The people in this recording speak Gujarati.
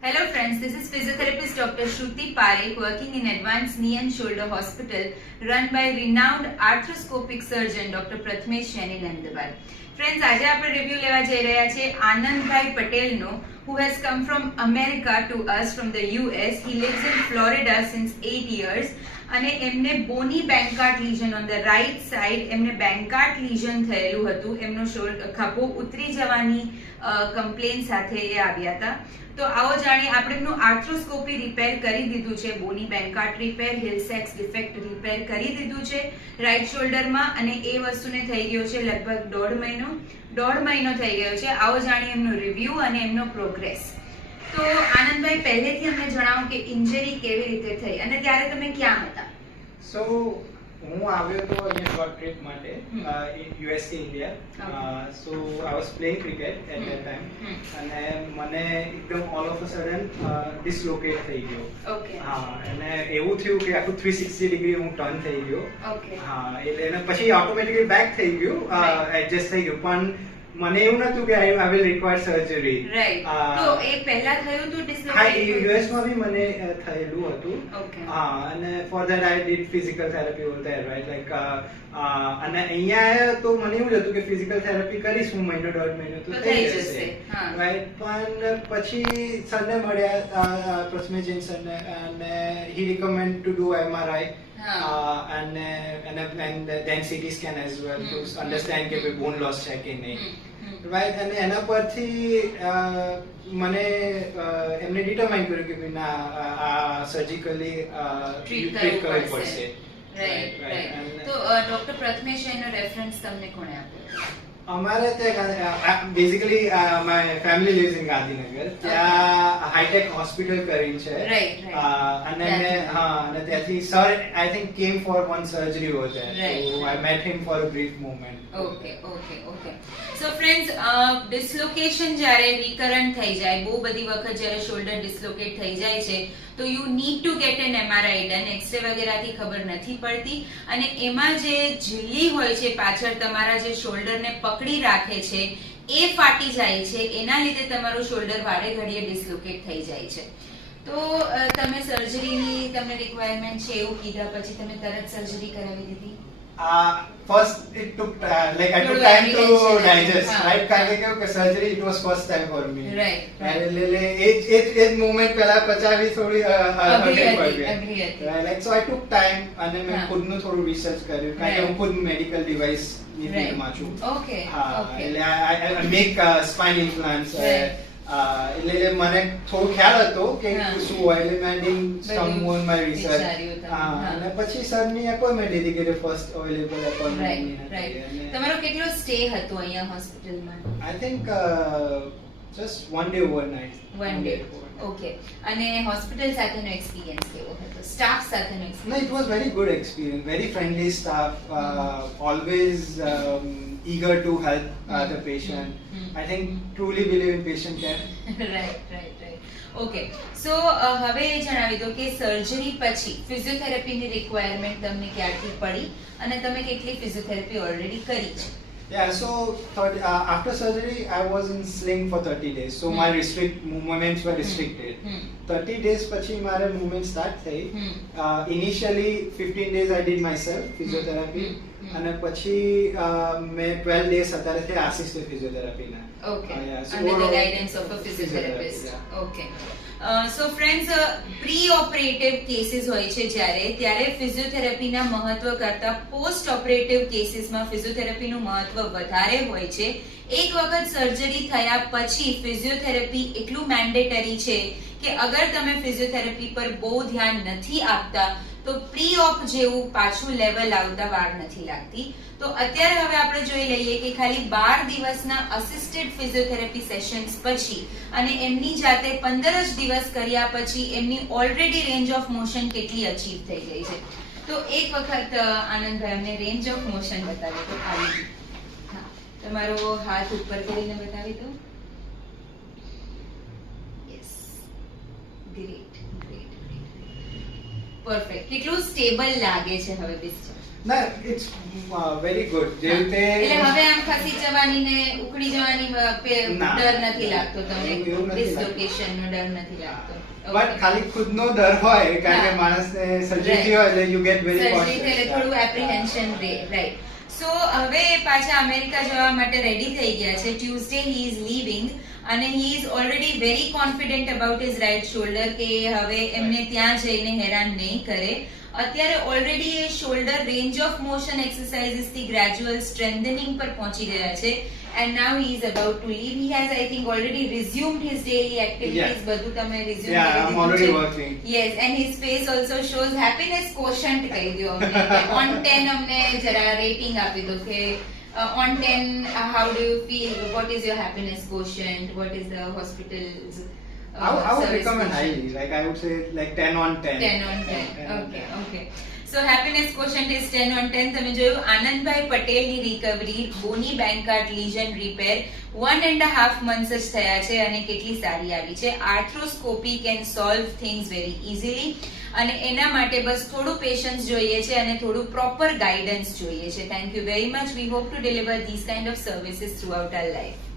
Hello friends, this is physiotherapist Dr. Shruti Parekh working in Advanced Knee and Shoulder Hospital run by renowned arthroscopic surgeon Dr. Prathmesh Jain in Ahmedabad. Friends, આજે આપણે રિવ્યુ લેવા જઈ રહ્યા છે આનંદભાઈ પટેલનો who has come from America to us from the US. He lives in Florida since 8 years અને એમને bony Bankart lesion on the right side એમને બેન્કાર્ટ લીઝન થયેલું હતું. એમનો ખભો ઉતરી જવાની કમ્પ્લેન સાથે એ આવ્યા હતા. તો આવો જાણીએ, આપણે એમનું આર્થ્રોસ્કોપી રિપેર કરી દીધું છે, બોની બેન્કાર્ટ રિપેર, હિલ સેક્સ ડિફેક્ટ રિપેર કરી દીધું છે રાઈટ શોલ્ડરમાં અને એ વસ્તુને થઈ ગયો છે લગભગ દોઢ મહિનો થઈ ગયો છે. આવો જાણીએ એમનો રિવ્યુ અને એમનો પ્રોગ્રેસ. તો આનંદભાઈ, પહેલેથી અમને જણાવો કે ઇન્જરી કેવી રીતે થઈ અને ત્યારે તમે ક્યાં હતા? સો હું આવ્યો તો અહીંયા શોર્ટ ટ્રીપ માટે યુએસ થી India. So I was playing cricket at that time અને મને એકદમ all of a sudden dislocate થઈ ગયો. ઓકે. હા, અને એવું થયું કે આખું 360 ડિગ્રી હું ટર્ન થઈ ગયો. ઓકે. હા, એટલે પછી ઓટોમેટિકલી બેક થઈ ગયું, એડજસ્ટ થઈ ગયું. પણ મને એવું નતું કે I will require surgery. Right. તો એ પહેલા થયું હતું ડિસલોકેટ? હા, યુએસ માં બી મને થયેલું હતું. ઓકે. હા, અને for that I did physical therapy over there, right, like અને અહીંયા આવ્યા તો મને એવું જ હતું કે ફિઝિકલ થેરાપી કરીશ હું મહિનો દોઢ મહિનો તો થઈ જશે, રાઈટ. પણ પછી સરને મળ્યા, પ્રથમેશ જૈન સરને, અને he recommend to do MRI and then CT scan as well to understand કે ભાઈ બોન લોસ છે કે નહીં, રાઈટ. અને એના પરથી મને એમને ડિટરમાઇન કર્યું કે ભાઈ ના, આ સર્જિકલી ટ્રીટ કરવી પડશે. Right, right. તો ડોક્ટર પ્રથમેશ જૈનનો રેફરન્સ તમને કોણે આપ્યો? અમારે ત્યાં basically my family lives in Gandhinagar. ત્યાં હાઈટેક હોસ્પિટલ કરી છે, અને અને ત્યાંથી sir I think came for one surgery over there, so I met him for a brief moment. Okay. So friends, dislocation જ્યારે રિકરન્ટ થઈ જાય, બહુ બધી વખત જ્યારે શોલ્ડર ડિસ્લોકેટ થઈ જાય છે તો you need to get an MRI done. X-ray વગેરેથી ખબર નથી પડતી અને એમાં જે ઝીલ્લી હોય છે પાછળ તમારા જે શોલ્ડરને પકડી રાખે છે એ ફાટી જાય છે, એના લીધે તમારું શોલ્ડર વારે ઘડીએ ડિસ્લોકેટ થઈ જાય છે. તો તમે સર્જરીની તમને રિક્વાયરમેન્ટ છે એવું કીધા પછી તમે તરત સર્જરી કરાવી દીધી? First it took like I took time to digest, right? કારણ કે કેવું કે surgery it was first time for me, right. એટલે એ moment પહેલા પચાવી થોડી અઘરી પડી, like so I took time અને મેં ખુદનું થોડું રિસર્ચ કર્યું કારણ કે હું ખુદ મેડિકલ ડિવાઇસ ની ફિલ્ડમાં છું. ઓકે. હા, એટલે I make spine implants. એટલે મને થોડો ખ્યાલ હતો કે શું હોય, એટલે મેં did some on my research. અને પછી સરની એપોઇન્ટમેન્ટ લીધી કે ફર્સ્ટ અવેલેબલ એપોઇન્ટમેન્ટ. તમારો કેટલો સ્ટે હતો અહીંયા હોસ્પિટલમાં? I think just one day overnight. One day. Okay. અને હોસ્પિટલ સાથેનો એક્સપીરિયન્સ કેવો હતો? સ્ટાફ સાથેનો experience? No, it was very good experience. Very friendly staff. Always eager to help the patient. I think truly believe in patient care. right. Okay. So હવે એ જણાવી દો કે સર્જરી પછી ફિઝિયોથેરાપીની રિક્વાયરમેન્ટ તમને ક્યારથી પડી અને તમે કેટલી ફિઝિયોથેરાપી ઓલરેડી કરી છે? Yeah, so after surgery I was in sling for 30 days. So my movements were restricted. 30 days પછી મારે movement start થઈ. Initially 15 days I did myself physiotherapy અને પછી મેં 12 days અત્યારે થયા assisted physiotherapy ના. Okay. Under the guidance of a physiotherapist. Okay. So friends, pre operative cases હોય છે ત્યારે ફિઝિયોથેરાપીના મહત્વ કરતા પોસ્ટ ઓપરેટિવ કેસીસમાં ફિઝિયોથેરાપીનું મહત્વ વધારે હોય છે. એક વખત સર્જરી થયા પછી ફિઝિયોથેરાપી એટલું મેન્ડેટરી છે કે અગર તમે ફિઝિયોથેરાપી પર બહુ ધ્યાન નથી આપતા તો પ્રી ઓપ જેવું પાછું લેવલ આવતા વાર નથી લાગતી. તો અત્યારે હવે આપણે જોઈ લઈએ કે ખાલી 12 દિવસના અસિસ્ટેડ ફિઝિયોથેરાપી સેશન્સ પછી અને એમની જાતે 15 જ દિવસ કર્યા પછી એમની ઓલરેડી રેન્જ ઓફ મોશન કેટલી અચીવ થઈ ગઈ છે. તો એક વખત આનંદભાઈ અમને રેન્જ ઓફ મોશન બતાવી દો. હા, તમારો હાથ ઉપર કરીને બતાવી દો. Yes, great. પરફેક્ટ. કેટલું સ્ટેબલ લાગે છે હવે ના ઇટ્સ વેરી ગુડ જે રીતે એટલે હવે આમ ખસી જવાની ને ઉકળી જવાની ના. ડર નથી લાગતો એવું તમને નથી લાગતું. ડિસ્લોકેશન નો ડર નથી લાગતો બટ ખાલી ખુદનો ડર હોય કારણ કે માણસને સર્જરી થઈ હોય એટલે યુ ગેટ વેરી સર્જરી થયેલે થોડું એપ્રિહેન્શન રહે રાઈટ સો હવે પાછા અમેરિકા જવા માટે રેડી થઈ ગયા છે ટ્યુઝડે હી ઇઝ લીવિંગ અને he is already very confident about his right shoulder કે હવે એમને ત્યાં જઈને હેરાન નહીં કરે અત્યારે already A shoulder range of motion exercises થી ગ્રેજ્યુઅલ સ્ટ્રેન્થનિંગ પર પહોંચી ગયા છે and now he is about to leave. He has, I think, already resumed his daily activities. બધું તમે resume Yeah, કરી I'm દીધું already છે. working. Yes, and his face also shows happiness quotient કહી દો અમને કે on 10 અમને જરા rating આપી દો કે on 10 how do you feel, what is your happiness quotient, what is the hospital's I would service recommend quotient? highly. Like I would say like 10 on 10. 10 on 10. Okay. So happiness quotient is 10 on 10. તમે જોયું આનંદભાઈ પટેલની recovery bony Bankart lesion repair 1.5 months જ થયા છે અને કેટલી સારી આવી છે આર્થ્રોસ્કોપી can solve things very easily અને એના માટે બસ થોડું પેશન્સ જોઈએ છે અને થોડું પ્રોપર ગાઈડન્સ જોઈએ છે thank you very much we hope to deliver this kind of services throughout our life